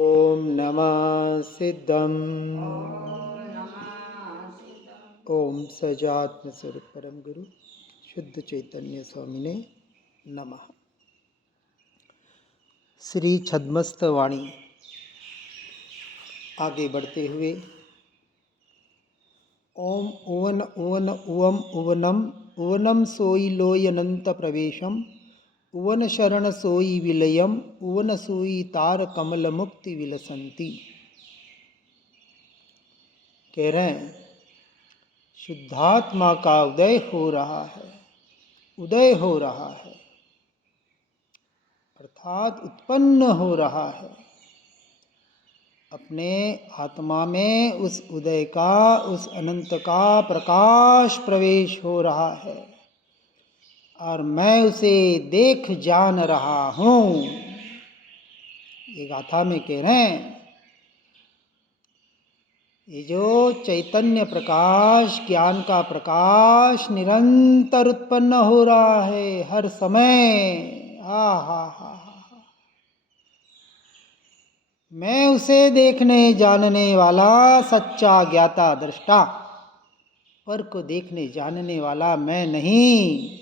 ओम नमः सिद्धम। ओम सजात्म स्वरूप परम गुरु शुद्ध चैतन्य स्वामिने नमः। श्री छद्मस्त वाणी आगे बढ़ते हुए ओम उवन उवन उवम उवनम उवनम सोई लोय अनंत प्रवेशम उवन शरण सोई विलयम उवन सोई तार कमल मुक्ति विलसंती। कह रहे हैं शुद्धात्मा का उदय हो रहा है, उदय हो रहा है अर्थात उत्पन्न हो रहा है। अपने आत्मा में उस उदय का, उस अनंत का प्रकाश प्रवेश हो रहा है और मैं उसे देख जान रहा हूं। ये गाथा में कह रहे हैं ये जो चैतन्य प्रकाश, ज्ञान का प्रकाश निरंतर उत्पन्न हो रहा है हर समय। हा मैं उसे देखने जानने वाला सच्चा ज्ञाता दृष्टा, पर को देखने जानने वाला मैं नहीं।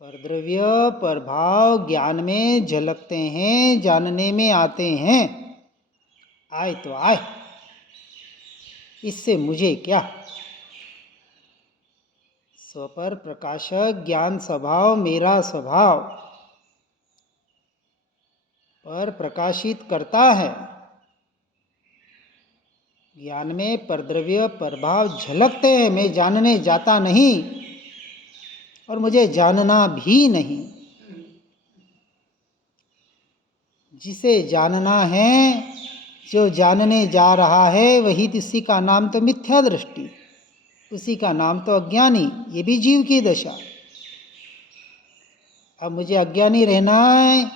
पर द्रव्य पर भाव ज्ञान में झलकते हैं, जानने में आते हैं। आए तो आए, इससे मुझे क्या। स्वपर प्रकाशक ज्ञान स्वभाव मेरा स्वभाव पर प्रकाशित करता है। ज्ञान में परद्रव्य प्रभाव झलकते हैं, मैं जानने जाता नहीं और मुझे जानना भी नहीं। जिसे जानना है, जो जानने जा रहा है, वही उसी का नाम तो मिथ्या दृष्टि, उसी का नाम तो अज्ञानी। ये भी जीव की दशा। अब मुझे अज्ञानी रहना है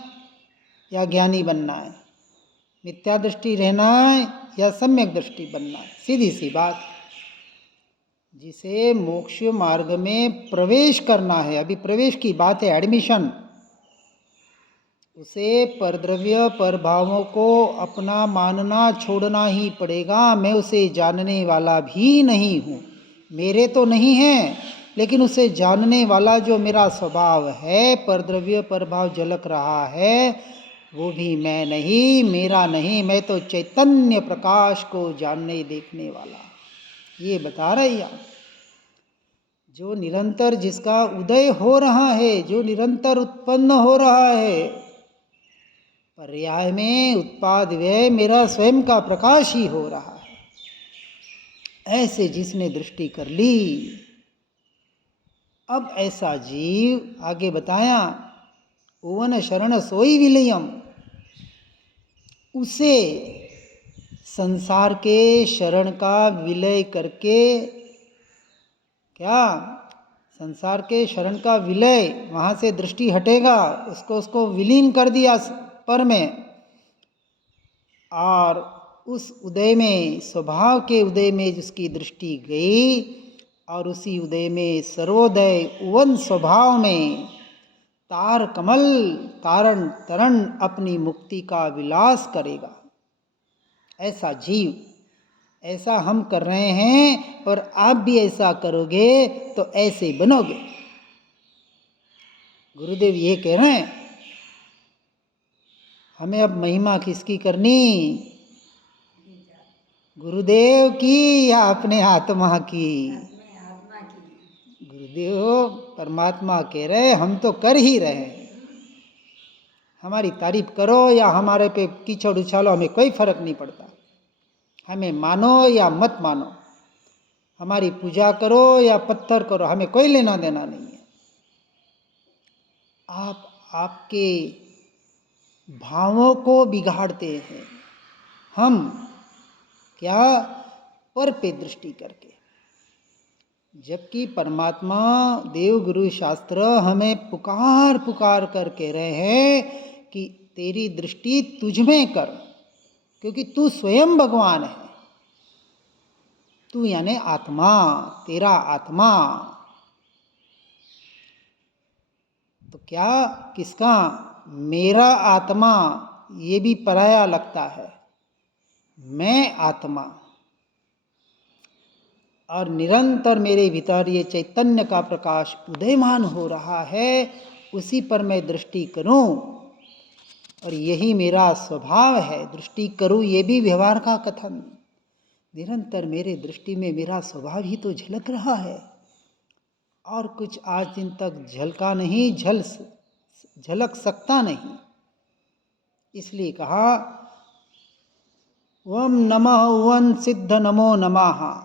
या ज्ञानी बनना है, मिथ्या दृष्टि रहना है या सम्यक दृष्टि बनना है, सीधी सी बात। जिसे मोक्ष मार्ग में प्रवेश करना है, अभी प्रवेश की बात है, एडमिशन, उसे परद्रव्य पर भावों को अपना मानना छोड़ना ही पड़ेगा। मैं उसे जानने वाला भी नहीं हूँ, मेरे तो नहीं है, लेकिन उसे जानने वाला जो मेरा स्वभाव है, परद्रव्य पर भाव झलक रहा है, वो भी मैं नहीं, मेरा नहीं। मैं तो चैतन्य प्रकाश को जानने देखने वाला। ये बता रहे हैं जो निरंतर, जिसका उदय हो रहा है, जो निरंतर उत्पन्न हो रहा है, पर्याय में उत्पाद व्यय मेरा स्वयं का प्रकाश ही हो रहा है। ऐसे जिसने दृष्टि कर ली, अब ऐसा जीव आगे बताया उवन शरण सोई विलयम, उसे संसार के शरण का विलय करके, क्या संसार के शरण का विलय, वहाँ से दृष्टि हटेगा, उसको विलीन कर दिया पर में, और उस उदय में, स्वभाव के उदय में जिसकी दृष्टि गई, और उसी उदय में सर्वोदय उवन स्वभाव में तार कमल तारण तरण अपनी मुक्ति का विलास करेगा। ऐसा जीव, ऐसा हम कर रहे हैं और आप भी ऐसा करोगे तो ऐसे बनोगे। गुरुदेव ये कह रहे हैं हमें अब महिमा किसकी करनी, गुरुदेव की या अपने आत्मा की। गुरुदेव परमात्मा कह रहे हम तो कर ही रहे हैं, हमारी तारीफ करो या हमारे पे कीचड़ उछालो, हमें कोई फर्क नहीं पड़ता। हमें मानो या मत मानो, हमारी पूजा करो या पत्थर करो, हमें कोई लेना देना नहीं है। आप आपके भावों को बिगाड़ते हैं, हम क्या, पर पे दृष्टि करके। जबकि परमात्मा, देव, गुरु, शास्त्र हमें पुकार पुकार कर कह रहे हैं कि तेरी दृष्टि तुझ में कर, क्योंकि तू स्वयं भगवान है। तू यानी आत्मा, तेरा आत्मा। तो क्या, किसका, मेरा आत्मा, ये भी पराया लगता है। मैं आत्मा, और निरंतर मेरे भीतर ये चैतन्य का प्रकाश उदयमान हो रहा है, उसी पर मैं दृष्टि करूं, और यही मेरा स्वभाव है। दृष्टि करूं, ये भी व्यवहार का कथन। निरंतर मेरे दृष्टि में मेरा स्वभाव ही तो झलक रहा है, और कुछ आज दिन तक झलका नहीं, झलक सकता नहीं। इसलिए कहा ओम नमः वन सिद्ध नमो नमः।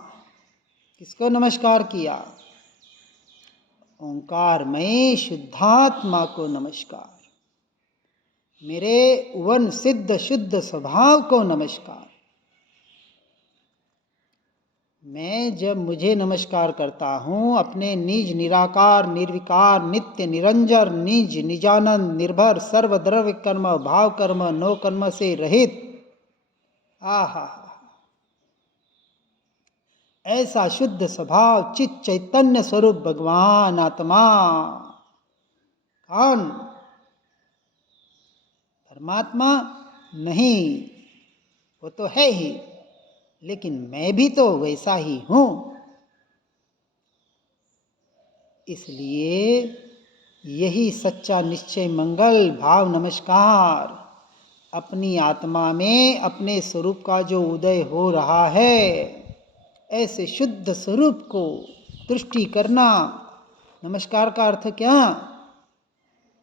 किसको नमस्कार किया? ओंकारमय शुद्धात्मा को नमस्कार, मेरे वन सिद्ध शुद्ध स्वभाव को नमस्कार। मैं जब मुझे नमस्कार करता हूँ, अपने निज निराकार निर्विकार नित्य निरंजन निज निजानंद निर्भर सर्वद्रव्य कर्म भाव कर्म नो कर्म से रहित, आहा, ऐसा शुद्ध स्वभाव चित चैतन्य स्वरूप भगवान आत्मा। कौन? परमात्मा नहीं, वो तो है ही, लेकिन मैं भी तो वैसा ही हूं। इसलिए यही सच्चा निश्चय मंगल भाव नमस्कार, अपनी आत्मा में अपने स्वरूप का जो उदय हो रहा है, ऐसे शुद्ध स्वरूप को दृष्टि करना। नमस्कार का अर्थ क्या?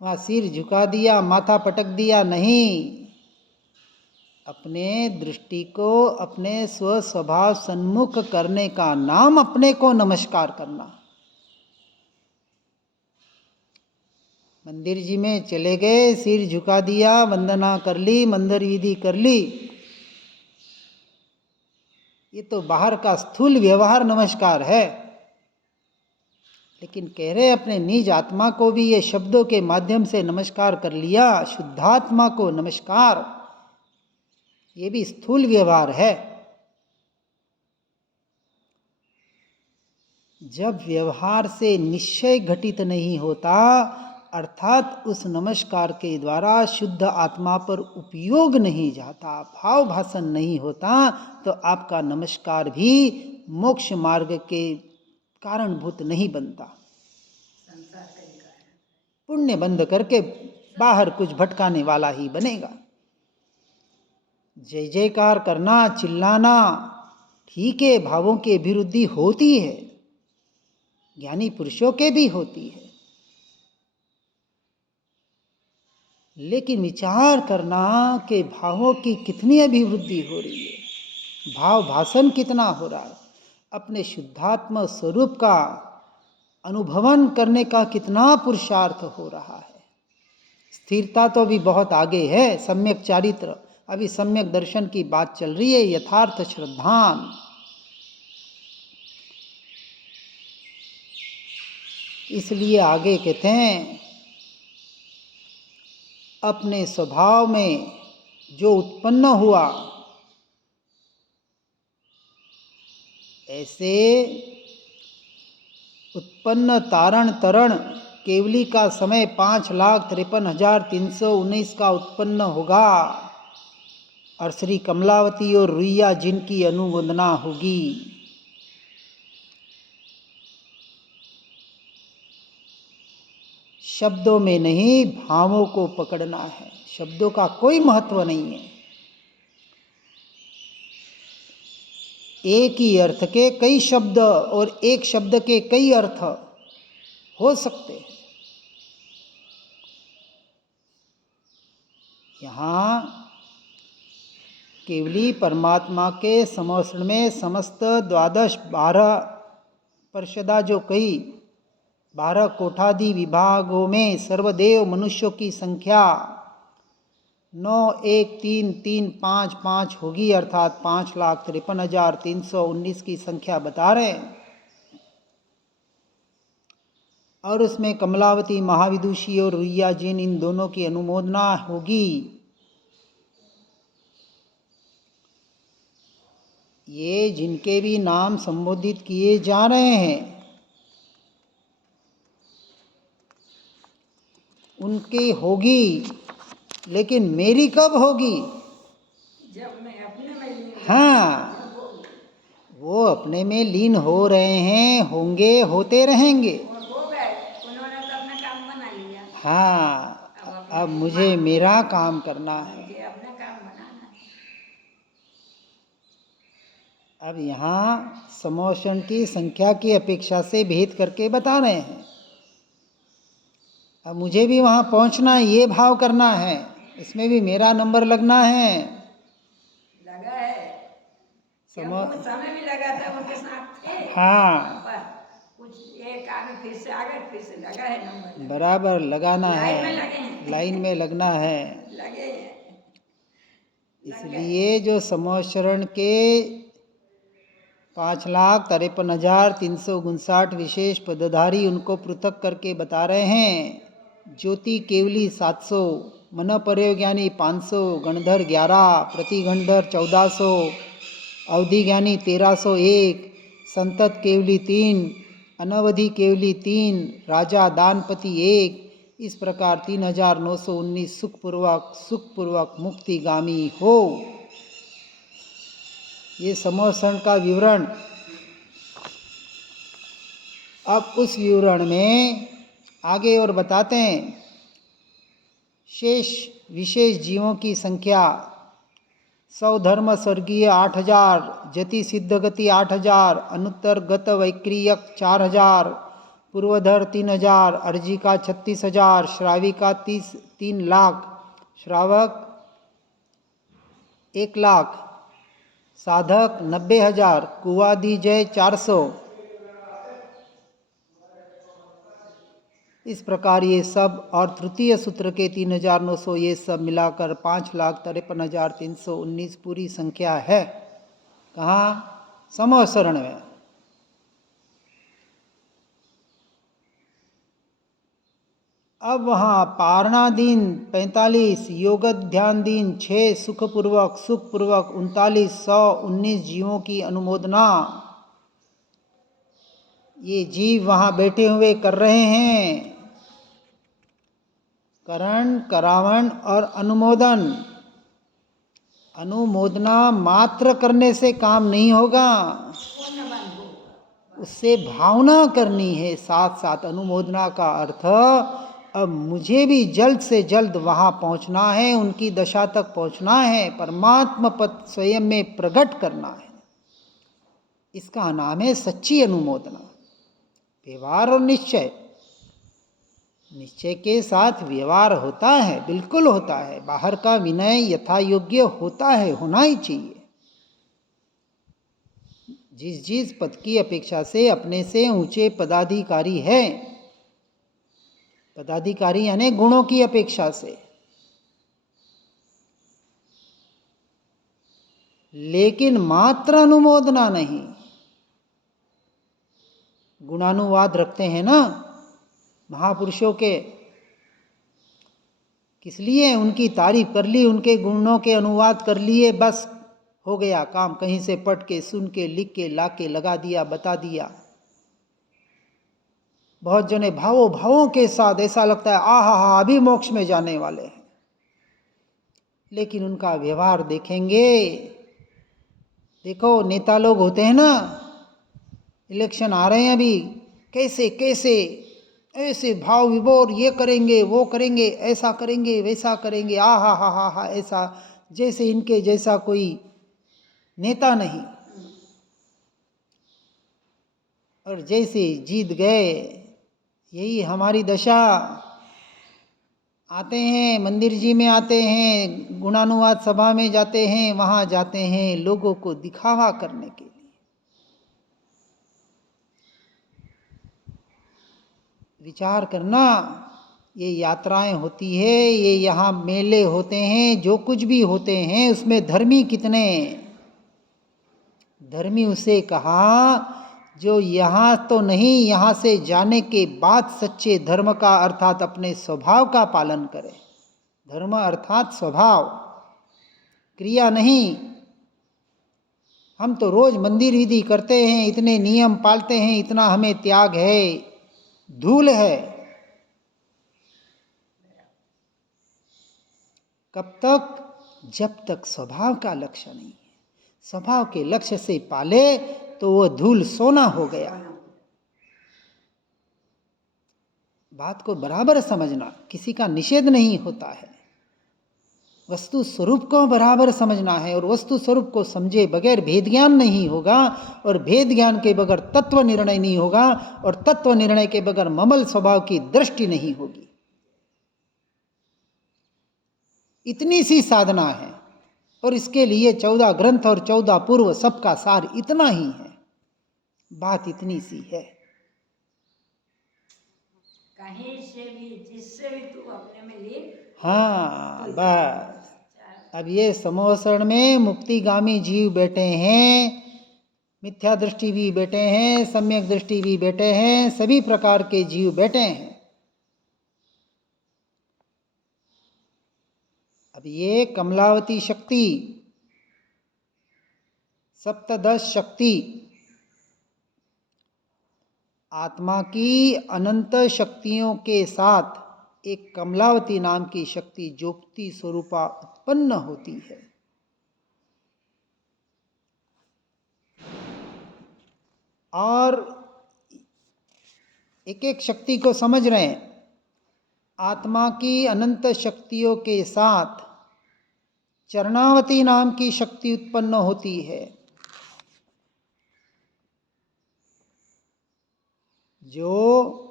वहाँ सिर झुका दिया, माथा पटक दिया, नहीं। अपने दृष्टि को अपने स्वस्वभाव सन्मुख करने का नाम अपने को नमस्कार करना। मंदिर जी में चले गए, सिर झुका दिया, वंदना कर ली, मंदिर विधि कर ली, ये तो बाहर का स्थूल व्यवहार नमस्कार है। लेकिन कह रहे अपने निज आत्मा को भी ये शब्दों के माध्यम से नमस्कार कर लिया, शुद्धात्मा को नमस्कार, ये भी स्थूल व्यवहार है। जब व्यवहार से निश्चय घटित नहीं होता, अर्थात उस नमस्कार के द्वारा शुद्ध आत्मा पर उपयोग नहीं जाता, भाव भाषण नहीं होता, तो आपका नमस्कार भी मोक्ष मार्ग के कारणभूत नहीं बनता। पुण्य बंद करके बाहर कुछ भटकाने वाला ही बनेगा। जय जयकार करना, चिल्लाना ठीक है, भावों की अभिवृद्धि होती है, ज्ञानी पुरुषों के भी होती है, लेकिन विचार करना कि भावों की कितनी अभिवृद्धि हो रही है, भाव भाषण कितना हो रहा है, अपने शुद्धात्म स्वरूप का अनुभवन करने का कितना पुरुषार्थ हो रहा है। स्थिरता तो अभी बहुत आगे है, सम्यक चारित्र, अभी सम्यक दर्शन की बात चल रही है, यथार्थ श्रद्धान। इसलिए आगे कहते हैं अपने स्वभाव में जो उत्पन्न हुआ, ऐसे उत्पन्न तारण तरण केवली का समय 5,53,319 का उत्पन्न होगा, और श्री कमलावती और रुइया जिनकी अनुवंदना होगी। शब्दों में नहीं, भावों को पकड़ना है, शब्दों का कोई महत्व नहीं है। एक ही अर्थ के कई शब्द और एक शब्द के कई अर्थ हो सकते हैं। यहाँ केवली परमात्मा के समवस्त्र में समस्त 12 परिषदा जो कही, 12 कोठादि विभागों में सर्वदेव मनुष्यों की संख्या 9,1,3,3,5,5 होगी, अर्थात 5,53,319 की संख्या बता रहे हैं। और उसमें कमलावती महाविदुषी और रुइया जिन, इन दोनों की अनुमोदना होगी। ये जिनके भी नाम संबोधित किए जा रहे हैं, उनके होगी, लेकिन मेरी कब होगी? जब मैं अपने में लीन हाँ, वो अपने में लीन हो रहे हैं, होंगे, होते रहेंगे। और हो गए, उन्होंने तो अपना काम बना लिया। हाँ, अब अपने अब मुझे मेरा काम करना है। मुझे अपना काम बनाना है। अब यहाँ समोषण की संख्या की अपेक्षा से भेद करके बता रहे हैं। अब मुझे भी वहाँ पहुँचना, ये भाव करना है, इसमें भी मेरा नंबर लगना है। लगा है, क्योंकि समय भी लगा था, उनके साथ थे। हाँ, पर कुछ एक आगे फिर से आ गए, फिर से लगा है नंबर। बराबर लगाना लाइन में है, लगे हैं। लाइन में लगना है। लगे हैं। इसलिए जो समोषण के 5,53,359 विशेष पदधारी, उनको पृथक करके बता रहे हैं। ज्योति केवली 700, मन पर्यज्ञानी 500, गणधर 11, प्रतिगणधर 1400, अवधि ज्ञानी 1301, संतत केवली 3, अनवधि केवली 3, राजा दानपति 1। इस प्रकार 3,919 सुखपूर्वक मुक्तिगामी हो। ये समोषण का विवरण। अब उस विवरण में आगे और बताते हैं। विशेष जीवों की संख्या 100 धर्म स्वर्गीय 8,000, जति सिद्ध गति 8,000, अनुत्तर गत वैक्रियक 4,000, पूर्वधर 3,000, अर्जिका 36,000, श्राविका 3 लाख, श्रावक 1 लाख, साधक 90,000, कुवादी जय 400। इस प्रकार ये सब और तृतीय सूत्र के 3,900, ये सब मिलाकर 5,53,319 पूरी संख्या है। कहाँ? समोषण में। अब वहाँ पारणा दिन 45, योग ध्यान दिन 6, सुखपूर्वक 39, 119 जीवों की अनुमोदना ये जीव वहाँ बैठे हुए कर रहे हैं। करण, करावण और अनुमोदन। अनुमोदना मात्र करने से काम नहीं होगा, उससे भावना करनी है साथ साथ। अनुमोदना का अर्थ, अब मुझे भी जल्द से जल्द वहाँ पहुँचना है, उनकी दशा तक पहुँचना है, परमात्मा पद स्वयं में प्रकट करना है। इसका नाम है सच्ची अनुमोदना। व्यवहार और निश्चय, निश्चय के साथ व्यवहार होता है, बिल्कुल होता है। बाहर का विनय यथा योग्य होता है, होना ही चाहिए। जिस पद की अपेक्षा से अपने से ऊंचे पदाधिकारी है, पदाधिकारी यानी गुणों की अपेक्षा से, लेकिन मात्र अनुमोदना नहीं। गुणानुवाद रखते हैं ना महापुरुषों के, किस लिए? उनकी तारीफ कर ली, उनके गुणों के अनुवाद कर लिए, बस हो गया काम। कहीं से पढ़ के, सुन के, लिख के, ला के लगा दिया, बता दिया। बहुत जने भावों के साथ, ऐसा लगता है आहा अभी मोक्ष में जाने वाले हैं, लेकिन उनका व्यवहार देखेंगे। देखो नेता लोग होते हैं ना, इलेक्शन आ रहे हैं अभी, कैसे कैसे ऐसे भाव विभोर, ये करेंगे वो करेंगे, ऐसा करेंगे वैसा करेंगे, हा, ऐसा, जैसे इनके जैसा कोई नेता नहीं। और जैसे जीत गए, यही हमारी दशा। आते हैं मंदिर जी में, आते हैं गुणानुवाद सभा में जाते हैं, वहाँ जाते हैं लोगों को दिखावा करने के लिए। विचार करना, ये यात्राएं होती है, ये यहाँ मेले होते हैं, जो कुछ भी होते हैं, उसमें धर्मी कितने? धर्मी उसे कहा जो यहाँ तो नहीं, यहाँ से जाने के बाद सच्चे धर्म का अर्थात अपने स्वभाव का पालन करे। धर्म अर्थात स्वभाव, क्रिया नहीं। हम तो रोज मंदिर विधि करते हैं, इतने नियम पालते हैं, इतना हमें त्याग है, धूल है। कब तक? जब तक स्वभाव का लक्ष्य नहीं है। स्वभाव के लक्ष्य से पाले तो वो धूल सोना हो गया। बात को बराबर समझना, किसी का निषेध नहीं होता है। वस्तु स्वरूप को बराबर समझना है, और वस्तु स्वरूप को समझे बगैर भेद ज्ञान नहीं होगा, और भेद ज्ञान के बगैर तत्व निर्णय नहीं होगा, और तत्व निर्णय के बगैर ममल स्वभाव की दृष्टि नहीं होगी। इतनी सी साधना है, और इसके लिए 14 ग्रंथ और 14 पूर्व सबका सार इतना ही है। बात इतनी सी है। कहीं से भी जिससे भी तू अपने में ले। हाँ बस। अब ये समोसण में मुक्तिगामी जीव बैठे हैं, मिथ्या दृष्टि भी बैठे हैं, सम्यक दृष्टि भी बैठे हैं, सभी प्रकार के जीव बैठे हैं। अब ये कमलावती शक्ति, सप्तदश शक्ति, आत्मा की अनंत शक्तियों के साथ एक कमलावती नाम की शक्ति ज्योति स्वरूपा उत्पन्न होती है। और एक एक शक्ति को समझ रहे हैं। आत्मा की अनंत शक्तियों के साथ चरणावती नाम की शक्ति उत्पन्न होती है, जो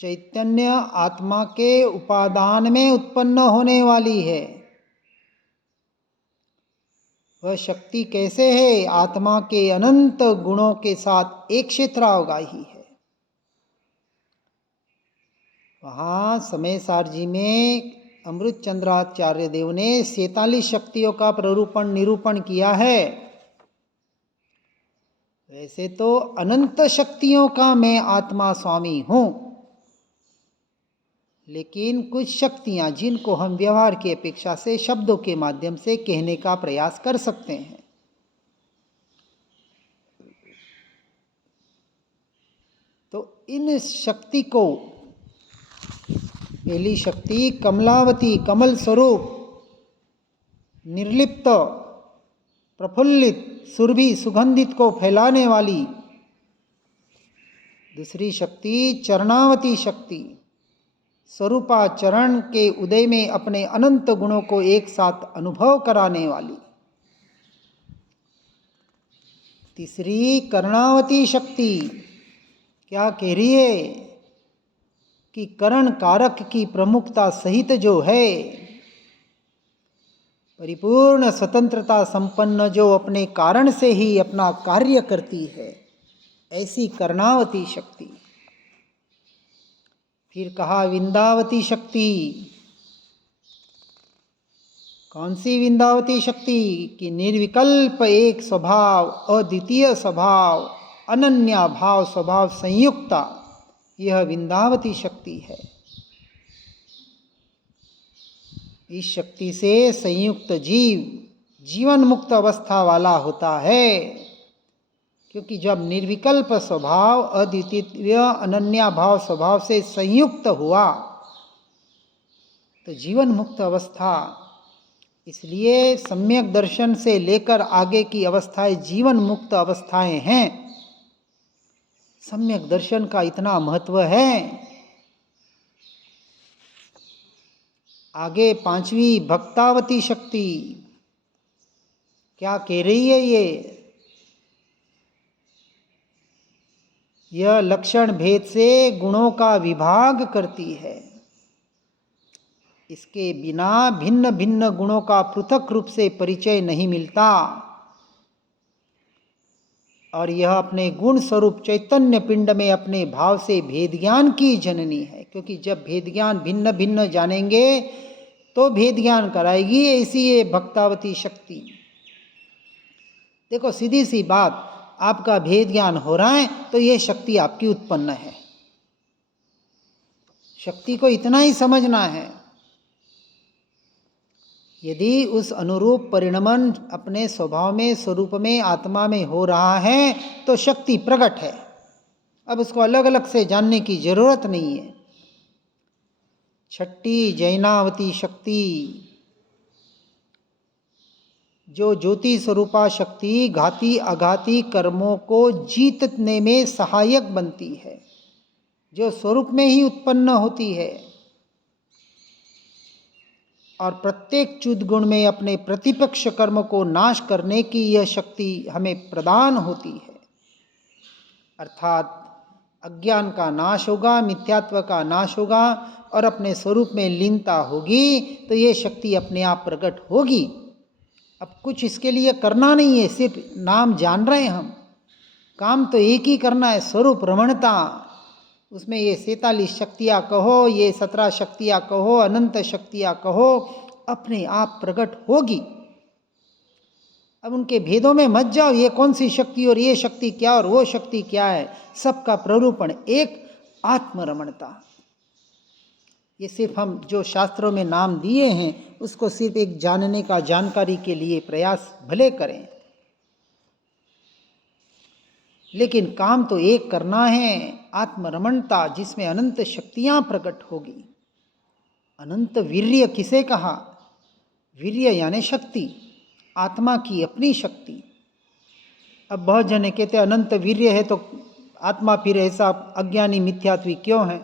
चैतन्य आत्मा के उपादान में उत्पन्न होने वाली है। वह शक्ति कैसे है? आत्मा के अनंत गुणों के साथ एक क्षेत्रावगाही है। वहाँ समय सार जी में अमृत चंद्राचार्य देव ने 47 शक्तियों का प्ररूपण निरूपण किया है। वैसे तो अनंत शक्तियों का मैं आत्मा स्वामी हूँ, लेकिन कुछ शक्तियाँ जिनको हम व्यवहार की अपेक्षा से शब्दों के माध्यम से कहने का प्रयास कर सकते हैं, तो इन शक्ति को, पहली शक्ति कमलावती, कमल स्वरूप, निर्लिप्त, प्रफुल्लित, सुरभि, सुगंधित को फैलाने वाली। दूसरी शक्ति चरणावती शक्ति, स्वरूपाचरण के उदय में अपने अनंत गुणों को एक साथ अनुभव कराने वाली। तीसरी कर्णावती शक्ति क्या कह रही है कि करण कारक की प्रमुखता सहित जो है, परिपूर्ण स्वतंत्रता संपन्न, जो अपने कारण से ही अपना कार्य करती है, ऐसी कर्णावती शक्ति। फिर कहा विंदावती शक्ति। कौन सी विंदावती शक्ति? कि निर्विकल्प एक स्वभाव, अद्वितीय स्वभाव, अनन्या भाव स्वभाव संयुक्ता, यह विंदावती शक्ति है। इस शक्ति से संयुक्त जीव जीवन मुक्त अवस्था वाला होता है, क्योंकि जब निर्विकल्प स्वभाव, अद्वितीय अनन्या भाव स्वभाव से संयुक्त हुआ तो जीवन मुक्त अवस्था। इसलिए सम्यक दर्शन से लेकर आगे की अवस्थाएं जीवन मुक्त अवस्थाएं हैं। सम्यक दर्शन का इतना महत्व है। आगे पांचवी भक्तावती शक्ति क्या कह रही है? यह लक्षण भेद से गुणों का विभाग करती है। इसके बिना भिन्न भिन्न गुणों का पृथक रूप से परिचय नहीं मिलता, और यह अपने गुण स्वरूप चैतन्य पिंड में अपने भाव से भेद ज्ञान की जननी है। क्योंकि जब भेद ज्ञान भिन्न भिन्न जानेंगे तो भेद ज्ञान कराएगी ऐसी ये भक्तावती शक्ति। देखो सीधी सी बात, आपका भेद ज्ञान हो रहा है तो ये शक्ति आपकी उत्पन्न है। शक्ति को इतना ही समझना है। यदि उस अनुरूप परिणमन अपने स्वभाव में, स्वरूप में, आत्मा में हो रहा है तो शक्ति प्रकट है। अब उसको अलग अलग से जानने की जरूरत नहीं है। छठी जैनावती शक्ति, जो ज्योति स्वरूपा शक्ति घाती अघाती कर्मों को जीतने में सहायक बनती है, जो स्वरूप में ही उत्पन्न होती है और प्रत्येक च्युत गुण में अपने प्रतिपक्ष कर्म को नाश करने की यह शक्ति हमें प्रदान होती है। अर्थात अज्ञान का नाश होगा, मिथ्यात्व का नाश होगा और अपने स्वरूप में लीनता होगी, तो ये शक्ति अपने आप प्रकट होगी। अब कुछ इसके लिए करना नहीं है, सिर्फ नाम जान रहे हैं हम। काम तो एक ही करना है, स्वरूप रमणता। उसमें ये 47 शक्तियाँ कहो, ये 17 शक्तियाँ कहो, अनंत शक्तियाँ कहो, अपने आप प्रकट होगी। अब उनके भेदों में मत जाओ, ये कौन सी शक्ति और ये शक्ति क्या और वो शक्ति क्या है। सबका प्ररूपण एक आत्मरमणता। ये सिर्फ हम जो शास्त्रों में नाम दिए हैं उसको सिर्फ एक जानने का, जानकारी के लिए प्रयास भले करें, लेकिन काम तो एक करना है, आत्मरमणता, जिसमें अनंत शक्तियां प्रकट होगी। अनंत वीर्य किसे कहा? वीर्य यानी शक्ति, आत्मा की अपनी शक्ति। अब बहुत जने कहते अनंत वीर्य है तो आत्मा फिर ऐसा अज्ञानी मिथ्यात्वी क्यों है?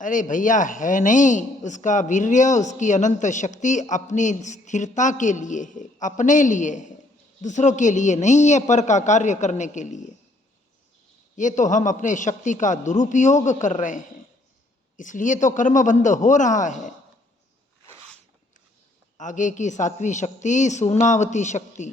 अरे भैया है नहीं, उसका वीर्य, उसकी अनंत शक्ति अपनी स्थिरता के लिए है, अपने लिए है, दूसरों के लिए नहीं है, पर का कार्य करने के लिए। ये तो हम अपने शक्ति का दुरुपयोग कर रहे हैं, इसलिए तो कर्म बंध हो रहा है। आगे की 7वीं शक्ति सूनावती शक्ति।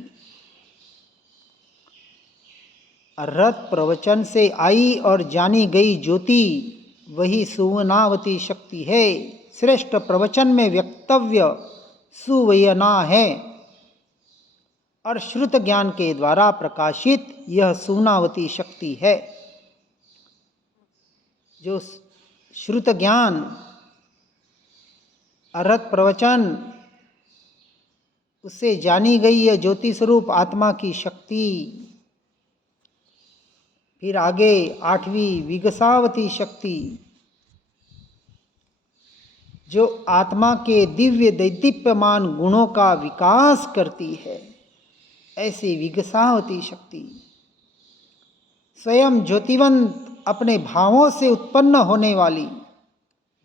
अर्हत प्रवचन से आई और जानी गई ज्योति वही सुवनावती शक्ति है। श्रेष्ठ प्रवचन में व्यक्तव्य सुवयना है और श्रुत ज्ञान के द्वारा प्रकाशित यह सुवनावती शक्ति है। जो श्रुत ज्ञान, अर्हत प्रवचन, उससे जानी गई यह ज्योति स्वरूप आत्मा की शक्ति। फिर आगे 8वीं विगसावती शक्ति, जो आत्मा के दिव्य दैदीप्यमान गुणों का विकास करती है, ऐसी विगसावती शक्ति। स्वयं ज्योतिवंत अपने भावों से उत्पन्न होने वाली,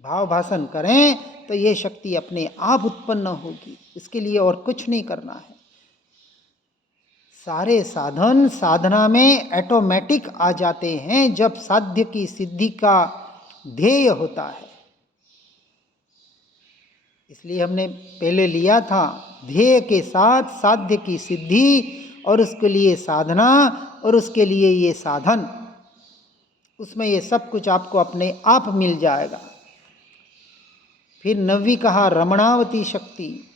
भाव भाषण करें तो ये शक्ति अपने आप उत्पन्न होगी, इसके लिए और कुछ नहीं करना है। सारे साधन साधना में ऑटोमेटिक आ जाते हैं जब साध्य की सिद्धि का ध्येय होता है। इसलिए हमने पहले लिया था, ध्येय के साथ साध्य की सिद्धि और उसके लिए साधना और उसके लिए ये साधन, उसमें ये सब कुछ आपको अपने आप मिल जाएगा। फिर 9वीं कहा रमणावती शक्ति।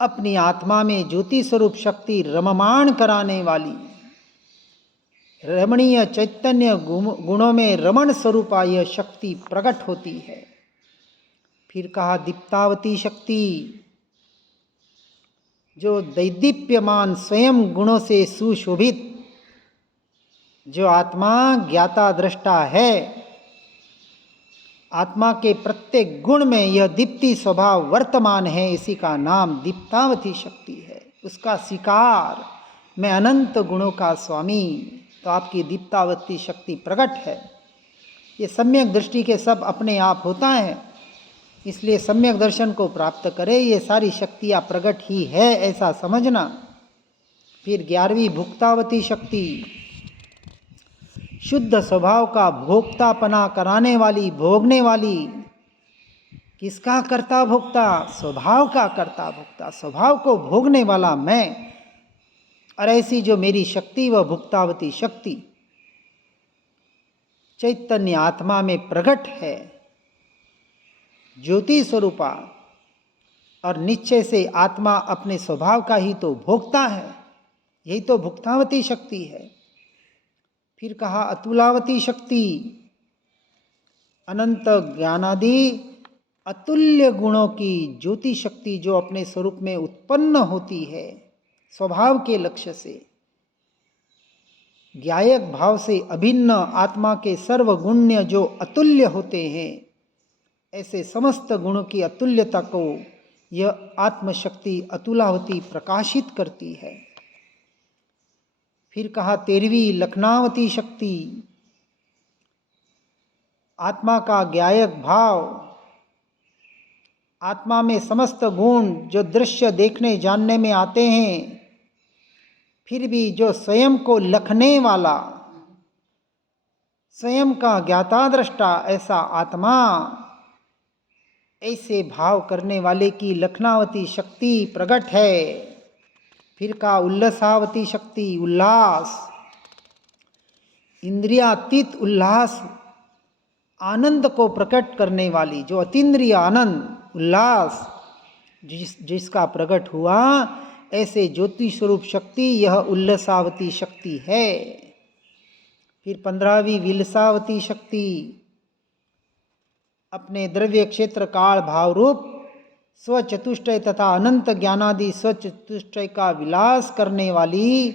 अपनी आत्मा में ज्योति स्वरूप शक्ति रममाण कराने वाली, रमणीय चैतन्य गुणों में रमण स्वरूपा यह शक्ति प्रकट होती है। फिर कहा दीप्तावती शक्ति, जो दैदीप्यमान स्वयं गुणों से सुशोभित, जो आत्मा ज्ञाता दृष्टा है, आत्मा के प्रत्येक गुण में यह दीप्ति स्वभाव वर्तमान है, इसी का नाम दीप्तावती शक्ति है। उसका शिकार, मैं अनंत गुणों का स्वामी, तो आपकी दीप्तावती शक्ति प्रकट है। ये सम्यक दृष्टि के सब अपने आप होता है, इसलिए सम्यक दर्शन को प्राप्त करे, ये सारी शक्तियाँ प्रकट ही है ऐसा समझना। फिर 11वीं भुक्तावती शक्ति, शुद्ध स्वभाव का भोक्तापना कराने वाली, भोगने वाली। किसका कर्ता भोक्ता? स्वभाव का कर्ता भोक्ता, स्वभाव को भोगने वाला मैं। और ऐसी जो मेरी शक्ति वह भुक्तावती शक्ति चैतन्य आत्मा में प्रकट है, ज्योति स्वरूपा, और निश्चय से आत्मा अपने स्वभाव का ही तो भोगता है, यही तो भुक्तावती शक्ति है। फिर कहा अतुलावती शक्ति, अनंत ज्ञानादि अतुल्य गुणों की ज्योति शक्ति जो अपने स्वरूप में उत्पन्न होती है स्वभाव के लक्ष्य से, ज्ञायक भाव से अभिन्न आत्मा के सर्वगुण्य जो अतुल्य होते हैं, ऐसे समस्त गुणों की अतुल्यता को यह आत्मशक्ति अतुलावती प्रकाशित करती है। फिर कहा 13वीं लखनावती शक्ति, आत्मा का ज्ञायक भाव, आत्मा में समस्त गुण जो दृश्य देखने जानने में आते हैं, फिर भी जो स्वयं को लखने वाला, स्वयं का ज्ञाता दृष्टा ऐसा आत्मा, ऐसे भाव करने वाले की लखनावती शक्ति प्रकट है। फिर का उल्लासावती शक्ति, उल्लास, इंद्रियातीत उल्लास, आनंद को प्रकट करने वाली, जो अतीन्द्रिय आनंद उल्लास जिसका प्रकट हुआ, ऐसे ज्योति स्वरूप शक्ति यह उल्लासावती शक्ति है। फिर 15वीं विलसावती शक्ति, अपने द्रव्य क्षेत्र काल भाव रूप स्वचतुष्टय तथा अनंत ज्ञानादि स्वचतुष्टय का विलास करने वाली,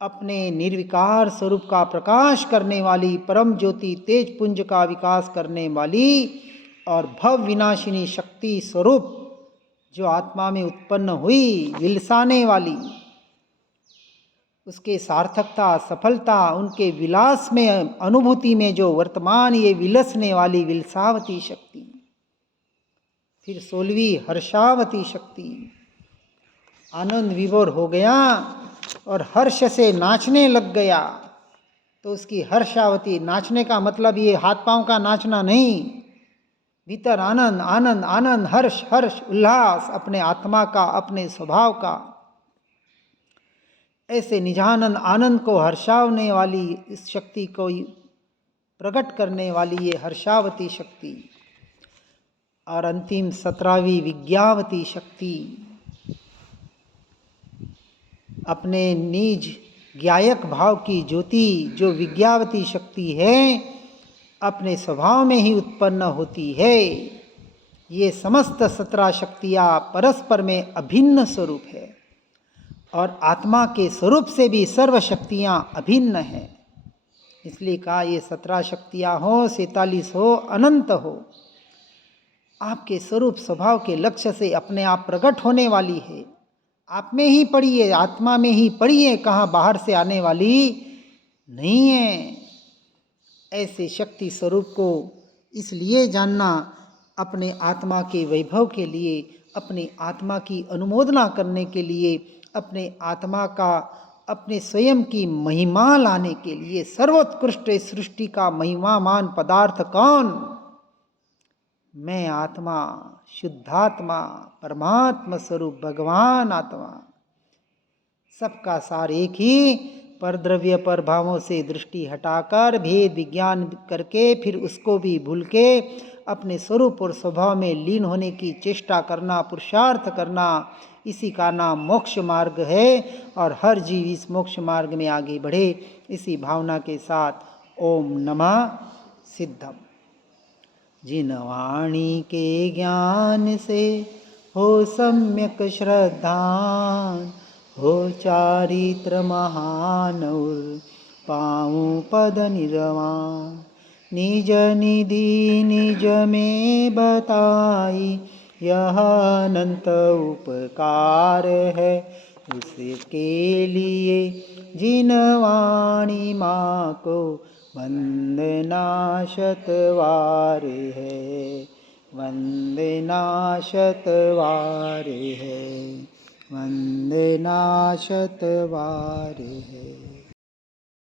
अपने निर्विकार स्वरूप का प्रकाश करने वाली, परम ज्योति तेज पुंज का विकास करने वाली और भव विनाशिनी शक्ति स्वरूप जो आत्मा में उत्पन्न हुई, विलसाने वाली, उसके सार्थकता सफलता उनके विलास में अनुभूति में जो वर्तमान ये विलसने वाली विलसावती शक्ति। फिर 16वीं हर्षावती शक्ति, आनंद विभोर हो गया और हर्ष से नाचने लग गया, तो उसकी हर्षावती, नाचने का मतलब ये हाथ पांव का नाचना नहीं, भीतर आनंद आनंद आनंद, हर्ष हर्ष उल्लास, अपने आत्मा का, अपने स्वभाव का, ऐसे निजानंद आनंद को हर्षावने वाली इस शक्ति को प्रकट करने वाली ये हर्षावती शक्ति। और अंतिम 17वीं विज्ञावती शक्ति, अपने निज ज्ञायक भाव की ज्योति जो विज्ञावती शक्ति है, अपने स्वभाव में ही उत्पन्न होती है। ये समस्त 17 शक्तियाँ परस्पर में अभिन्न स्वरूप है और आत्मा के स्वरूप से भी सर्व शक्तियाँ अभिन्न हैं। इसलिए कहा ये 17 शक्तियाँ हो, 47 हो, अनंत हो, आपके स्वरूप स्वभाव के लक्ष्य से अपने आप प्रकट होने वाली है। आप में ही पड़ी है, आत्मा में ही पड़ी है, कहाँ बाहर से आने वाली नहीं है। ऐसे शक्ति स्वरूप को इसलिए जानना, अपने आत्मा के वैभव के लिए, अपने आत्मा की अनुमोदना करने के लिए, अपने आत्मा का, अपने स्वयं की महिमा लाने के लिए। सर्वोत्कृष्ट सृष्टि का महिमामान पदार्थ कौन? मैं आत्मा, शुद्धात्मा, परमात्मा स्वरूप भगवान आत्मा। सबका सार एक ही, पर द्रव्य पर भावों से दृष्टि हटाकर भेद विज्ञान करके फिर उसको भी भूल के अपने स्वरूप और स्वभाव में लीन होने की चेष्टा करना, पुरुषार्थ करना, इसी का नाम मोक्ष मार्ग है। और हर जीव इस मोक्ष मार्ग में आगे बढ़े, इसी भावना के साथ ओम नमः सिद्धम। जिन वाणी के ज्ञान से हो सम्यक श्रद्धान, हो चारित्र महान उर पाऊँ पद निर्वाण। निज निधि निज में बताई, यह अनंत उपकार है उसके लिए। जिन वाणी माँ को वंदना शतवार है, वंदना शतवार है, वंदना शतवार है।